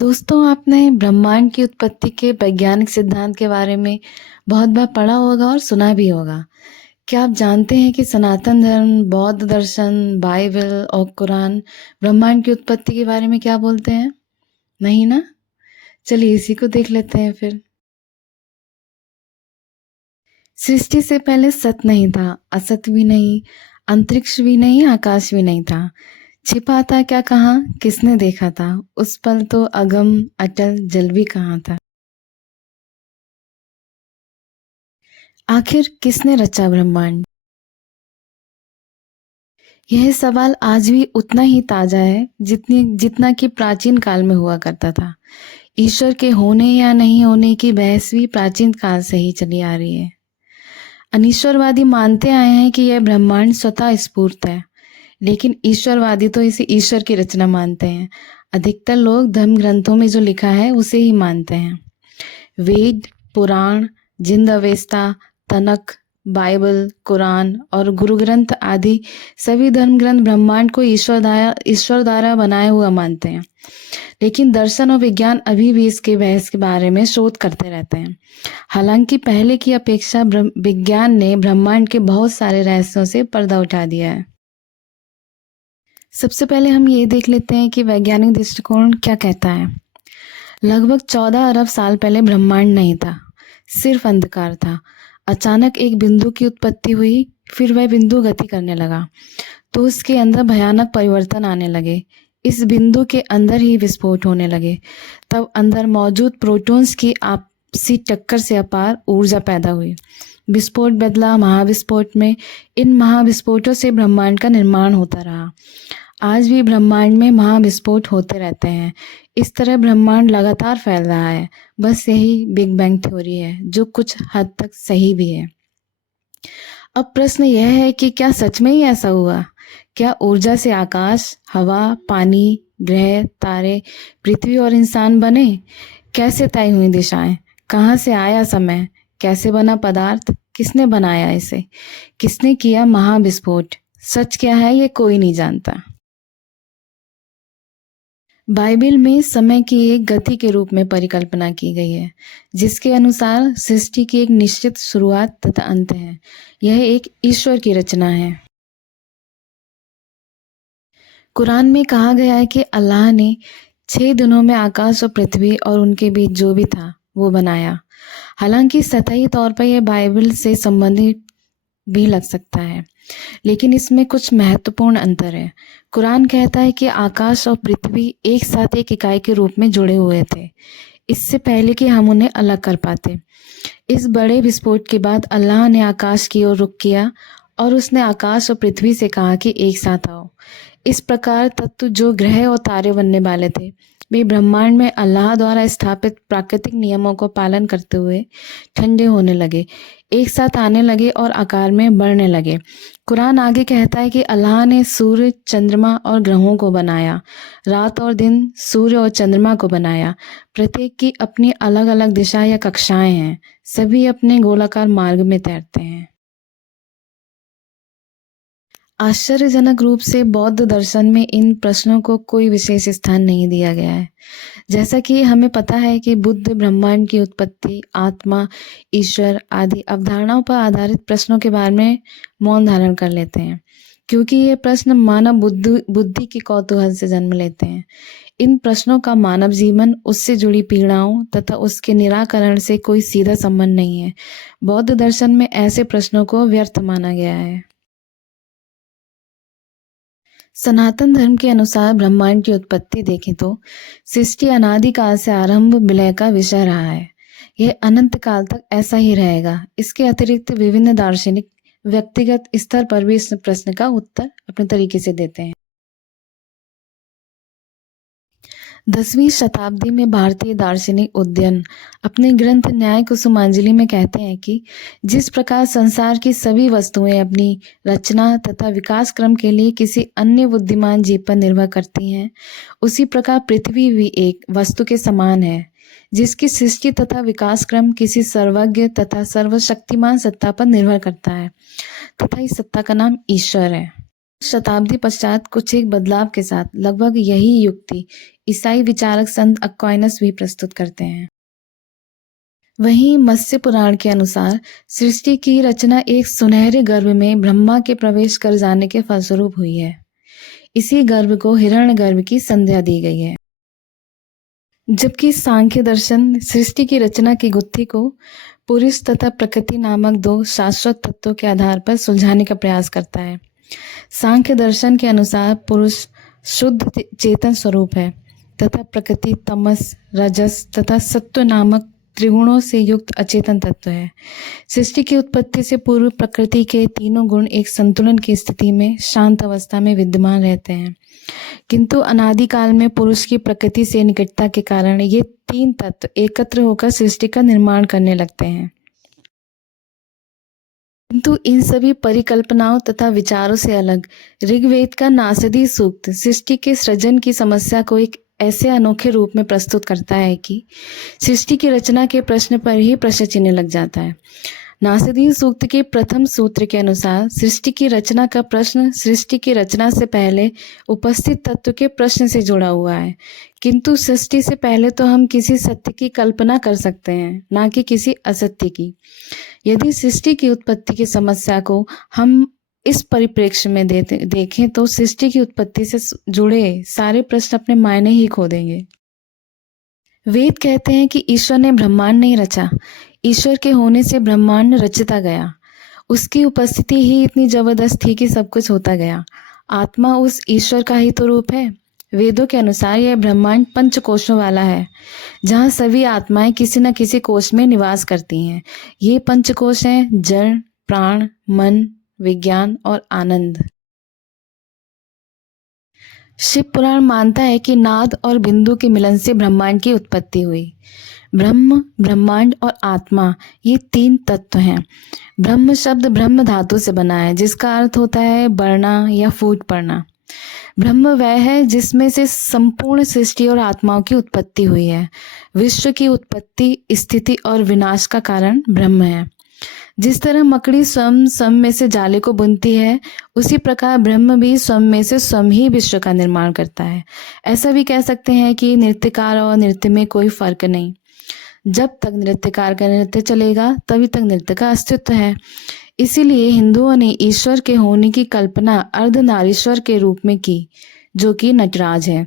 दोस्तों, आपने ब्रह्मांड की उत्पत्ति के वैज्ञानिक सिद्धांत के बारे में बहुत बार पढ़ा होगा और सुना भी होगा। क्या आप जानते हैं कि सनातन धर्म, बौद्ध दर्शन, बाइबल और कुरान ब्रह्मांड की उत्पत्ति के बारे में क्या बोलते हैं? नहीं ना? चलिए इसी को देख लेते हैं फिर। सृष्टि से पहले सत नहीं था, असत भी नहीं, अंतरिक्ष भी नहीं, आकाश भी नहीं था। छिपा था क्या कहाँ, किसने देखा था? उस पल तो अगम अटल जल भी कहाँ था। आखिर किसने रचा ब्रह्मांड? यह सवाल आज भी उतना ही ताजा है जितना कि प्राचीन काल में हुआ करता था। ईश्वर के होने या नहीं होने की बहस भी प्राचीन काल से ही चली आ रही है। अनीश्वरवादी मानते आए हैं कि यह ब्रह्मांड स्वतः स्फूर्त है, लेकिन ईश्वरवादी तो इसे ईश्वर की रचना मानते हैं। अधिकतर लोग धर्म ग्रंथों में जो लिखा है उसे ही मानते हैं। वेद, पुराण, जिंद अवेस्ता, तनक, बाइबल, कुरान और गुरु ग्रंथ आदि सभी धर्म ग्रंथ ब्रह्मांड को ईश्वर द्वारा बनाया हुआ मानते हैं। लेकिन दर्शन और विज्ञान अभी भी इसके बहस के बारे में शोध करते रहते हैं। हालांकि पहले की अपेक्षा विज्ञान ने ब्रह्मांड के बहुत सारे रहस्यों से पर्दा उठा दिया है। सबसे पहले हम ये देख लेते हैं कि वैज्ञानिक दृष्टिकोण क्या कहता है। लगभग 14 अरब साल पहले ब्रह्मांड नहीं था, सिर्फ अंधकार था। अचानक एक बिंदु की उत्पत्ति हुई, फिर वह बिंदु गति करने लगा, तो उसके अंदर भयानक परिवर्तन आने लगे। इस बिंदु के अंदर ही विस्फोट होने लगे। तब अंदर मौजूद प्रोटॉन्स की आपसी टक्कर से अपार ऊर्जा पैदा हुई। विस्फोट बदला महाविस्फोट में। इन महाविस्फोटों से ब्रह्मांड का निर्माण होता रहा। आज भी ब्रह्मांड में महाविस्फोट होते रहते हैं। इस तरह ब्रह्मांड लगातार फैल रहा है। बस यही बिग बैंग थ्योरी है, जो कुछ हद तक सही भी है। अब प्रश्न यह है कि क्या सच में ही ऐसा हुआ? क्या ऊर्जा से आकाश, हवा, पानी, ग्रह, तारे, पृथ्वी और इंसान बने? कैसे तय हुई दिशाएं? कहाँ से आया समय? कैसे बना पदार्थ? किसने बनाया इसे? किसने किया महाविस्फोट? सच क्या है ये कोई नहीं जानता। बाइबिल में समय की एक गति के रूप में परिकल्पना की गई है, जिसके अनुसार सृष्टि की एक निश्चित शुरुआत तथा अंत है। यह एक ईश्वर की रचना है। कुरान में कहा गया है कि अल्लाह ने 6 दिनों में आकाश और पृथ्वी और उनके बीच जो भी था वो बनाया। हालांकि सतही तौर पर यह बाइबल से संबंधित भी लग सकता है, लेकिन इसमें कुछ महत्वपूर्ण अंतर है। कुरान कहता है कि आकाश और पृथ्वी एक साथ एक इकाई के रूप में जुड़े हुए थे, इससे पहले कि हम उन्हें अलग कर पाते। इस बड़े विस्फोट के बाद अल्लाह ने आकाश की ओर रुख किया और उसने आकाश और पृथ्वी से कहा कि एक साथ आओ। इस प्रकार तत्व जो ग्रह और तारे बनने वाले थे, वे ब्रह्मांड में अल्लाह द्वारा स्थापित प्राकृतिक नियमों को पालन करते हुए ठंडे होने लगे, एक साथ आने लगे और आकार में बढ़ने लगे। कुरान आगे कहता है कि अल्लाह ने सूर्य, चंद्रमा और ग्रहों को बनाया, रात और दिन, सूर्य और चंद्रमा को बनाया। प्रत्येक की अपनी अलग अलग दिशा या कक्षाएं हैं, सभी अपने गोलाकार मार्ग में तैरते हैं। आश्चर्यजनक रूप से बौद्ध दर्शन में इन प्रश्नों को कोई विशेष स्थान नहीं दिया गया है। जैसा कि हमें पता है कि बुद्ध ब्रह्मांड की उत्पत्ति, आत्मा, ईश्वर आदि अवधारणाओं पर आधारित प्रश्नों के बारे में मौन धारण कर लेते हैं, क्योंकि ये प्रश्न मानव बुद्धि के कौतूहल से जन्म लेते हैं। इन प्रश्नों का मानव जीवन, उससे जुड़ी पीड़ाओं तथा उसके निराकरण से कोई सीधा संबंध नहीं है। बौद्ध दर्शन में ऐसे प्रश्नों को व्यर्थ माना गया है। सनातन धर्म के अनुसार ब्रह्मांड की उत्पत्ति देखें तो सृष्टि अनादि काल से आरंभ विलय का विषय रहा है। यह अनंत काल तक ऐसा ही रहेगा। इसके अतिरिक्त विभिन्न दार्शनिक व्यक्तिगत स्तर पर भी इस प्रश्न का उत्तर अपने तरीके से देते हैं। 10वीं शताब्दी में भारतीय दार्शनिक उदयन अपने ग्रंथ न्याय कुसुमांजलि में कहते हैं कि जिस प्रकार संसार की सभी वस्तुएं अपनी रचना तथा विकास क्रम के लिए किसी अन्य बुद्धिमान जीव पर निर्भर करती हैं, उसी प्रकार पृथ्वी भी एक वस्तु के समान है, जिसकी सृष्टि तथा विकास क्रम किसी सर्वज्ञ तथा सर्वशक्तिमान सत्ता पर निर्भर करता है, तथा इस सत्ता का नाम ईश्वर है। शताब्दी पश्चात कुछ एक बदलाव के साथ लगभग यही युक्ति ईसाई विचारक संत अक्वाइनस भी प्रस्तुत करते हैं। वहीं मत्स्य पुराण के अनुसार सृष्टि की रचना एक सुनहरे गर्भ में ब्रह्मा के प्रवेश कर जाने के फलस्वरूप हुई है। इसी गर्भ को हिरण्यगर्भ की संज्ञा दी गई है। जबकि सांख्य दर्शन सृष्टि की रचना की गुत्थी को पुरुष तथा प्रकृति नामक दो शाश्वत तत्वों के आधार पर सुलझाने का प्रयास करता है। सांख्य दर्शन के अनुसार पुरुष शुद्ध चेतन स्वरूप है तथा प्रकृति तमस, रजस तथा सत्व नामक त्रिगुणों से युक्त अचेतन तत्व है। सृष्टि की उत्पत्ति से पूर्व प्रकृति के तीनों गुण एक संतुलन की स्थिति में शांत अवस्था में विद्यमान रहते हैं, किंतु अनादिकाल में पुरुष की प्रकृति से निकटता के कारण ये तीन तत्व एकत्र होकर सृष्टि का निर्माण करने लगते हैं। किंतु इन सभी परिकल्पनाओं तथा विचारों से अलग ऋग्वेद का नासदी सूक्त सृष्टि के सृजन की समस्या को एक ऐसे अनोखे रूप में प्रस्तुत करता है कि सृष्टि की रचना के प्रश्न पर ही प्रश्न चिन्ह लग जाता है। नासदी सूक्त के प्रथम सूत्र के अनुसार सृष्टि की रचना का प्रश्न सृष्टि की रचना से पहले उपस्थित तत्व के प्रश्न से जुड़ा हुआ है, किंतु सृष्टि से पहले तो हम किसी सत्य की कल्पना कर सकते हैं, ना कि किसी असत्य की। यदि सृष्टि की उत्पत्ति की समस्या को हम इस परिप्रेक्ष्य में देखें तो सृष्टि की उत्पत्ति से जुड़े सारे प्रश्न अपने मायने ही खो देंगे। वेद कहते हैं कि ईश्वर ने ब्रह्मांड नहीं रचा, ईश्वर के होने से ब्रह्मांड रचता गया। उसकी उपस्थिति ही इतनी जबरदस्त थी कि सब कुछ होता गया। आत्मा उस ईश्वर का ही तो रूप है। वेदों के अनुसार यह ब्रह्मांड पंच कोशों वाला है, जहाँ सभी आत्माएं किसी न किसी कोश में निवास करती हैं। ये पंच कोश हैं जड़, प्राण, मन, विज्ञान और आनंद। शिव पुराण मानता है कि नाद और बिंदु के मिलन से ब्रह्मांड की उत्पत्ति हुई। ब्रह्म, ब्रह्मांड और आत्मा ये तीन तत्व हैं। ब्रह्म शब्द ब्रह्म धातु से बना है, जिसका अर्थ होता है बढ़ना या फूट पड़ना। ब्रह्म वह है जिसमें से संपूर्ण सृष्टि और आत्माओं की उत्पत्ति हुई है। विश्व की उत्पत्ति, स्थिति और विनाश का कारण ब्रह्म है। जिस तरह मकड़ी स्वयं स्वयं में से जाले को बुनती है, उसी प्रकार ब्रह्म भी स्वयं में से स्वयं ही विश्व का निर्माण करता है। ऐसा भी कह सकते हैं कि नृत्यकार और नृत्य में कोई फर्क नहीं। जब तक नृत्यकार का नृत्य चलेगा तभी तक नृत्य का अस्तित्व है। इसीलिए हिंदुओं ने ईश्वर के होने की कल्पना अर्धनारीश्वर के रूप में की, जो कि नटराज है।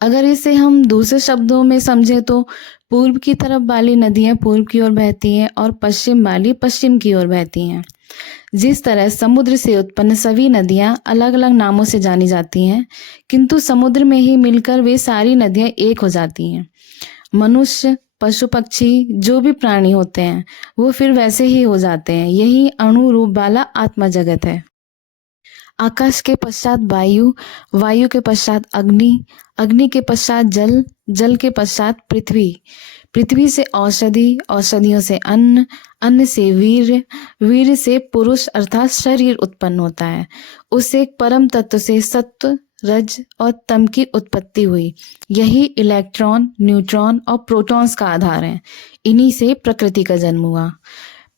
अगर इसे हम दूसरे शब्दों में समझें तो पूर्व की तरफ वाली नदियां पूर्व की ओर बहती हैं और पश्चिम वाली पश्चिम की ओर बहती हैं। जिस तरह समुद्र से उत्पन्न सभी नदियां अलग अलग नामों से जानी जाती हैं, किंतु समुद्र में ही मिलकर वे सारी नदियां एक हो जाती हैं। मनुष्य, पशु पक्षी, जो भी प्राणी होते हैं वो फिर वैसे ही हो जाते हैं। यही अणु रूप वाला आत्मा जगत है। आकाश के पश्चात वायु, वायु के पश्चात अग्नि, अग्नि के पश्चात जल, जल के पश्चात पृथ्वी, पृथ्वी से औषधि, औषधियों से अन्न, अन्न से वीर्य, वीर्य से पुरुष अर्थात शरीर उत्पन्न होता है। उस एक परम तत्व से सत्व, रज और तम की उत्पत्ति हुई। यही इलेक्ट्रॉन, न्यूट्रॉन और प्रोटॉन्स का आधार है। इन्हीं से प्रकृति का जन्म हुआ।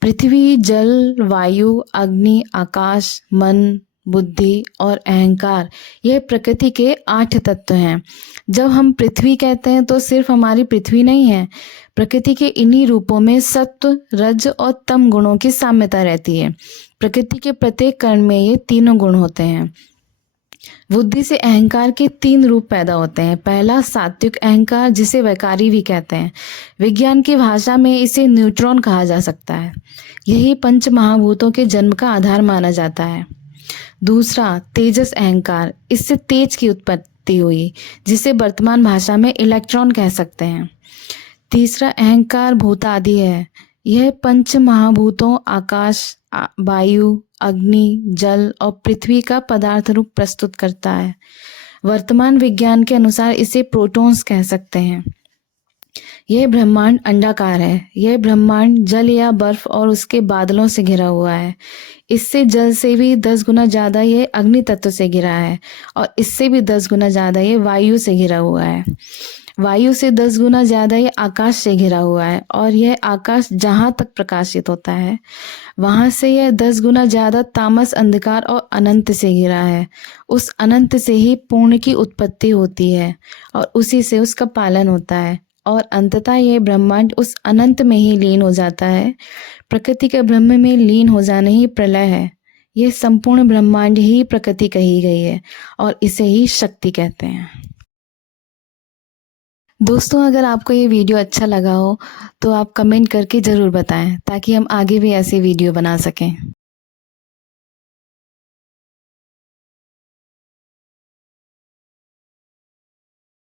पृथ्वी, जल, वायु, अग्नि, आकाश, मन, बुद्धि और अहंकार यह प्रकृति के 8 तत्व हैं। जब हम पृथ्वी कहते हैं तो सिर्फ हमारी पृथ्वी नहीं है। प्रकृति के इन्हीं रूपों में सत्व, रज और तम गुणों की साम्यता रहती है। प्रकृति के प्रत्येक कण में ये तीनों गुण होते हैं। बुद्धि से अहंकार के 3 रूप पैदा होते हैं। पहला सात्विक अहंकार, जिसे वैकारी भी कहते हैं। विज्ञान की भाषा में इसे न्यूट्रॉन कहा जा सकता है। यही पंच महाभूतों के जन्म का आधार माना जाता है। दूसरा तेजस अहंकार, इससे तेज की उत्पत्ति हुई, जिसे वर्तमान भाषा में इलेक्ट्रॉन कह सकते हैं। तीसरा अहंकार भूतादि है। यह पंच महाभूतों आकाश, वायु, अग्नि, जल और पृथ्वी का पदार्थ रूप प्रस्तुत करता है। वर्तमान विज्ञान के अनुसार इसे प्रोटॉन्स कह सकते हैं। यह ब्रह्मांड अंडाकार है। यह ब्रह्मांड जल या बर्फ और उसके बादलों से घिरा हुआ है। इससे जल से भी 10 गुना ज्यादा यह अग्नि तत्व से घिरा है और इससे भी 10 गुना ज्यादा यह वायु से घिरा हुआ है। वायु से 10 गुना ज़्यादा ये आकाश से घिरा हुआ है और यह आकाश जहाँ तक प्रकाशित होता है वहाँ से यह 10 गुना ज़्यादा तामस अंधकार और अनंत से घिरा है। उस अनंत से ही पूर्ण की उत्पत्ति होती है और उसी से उसका पालन होता है और अंततः यह ब्रह्मांड उस अनंत में ही लीन हो जाता है। प्रकृति के ब्रह्म में लीन हो जाना ही प्रलय है। यह संपूर्ण ब्रह्मांड ही प्रकृति कही गई है और इसे ही शक्ति कहते हैं। दोस्तों, अगर आपको ये वीडियो अच्छा लगा हो तो आप कमेंट करके ज़रूर बताएं ताकि हम आगे भी ऐसे वीडियो बना सकें।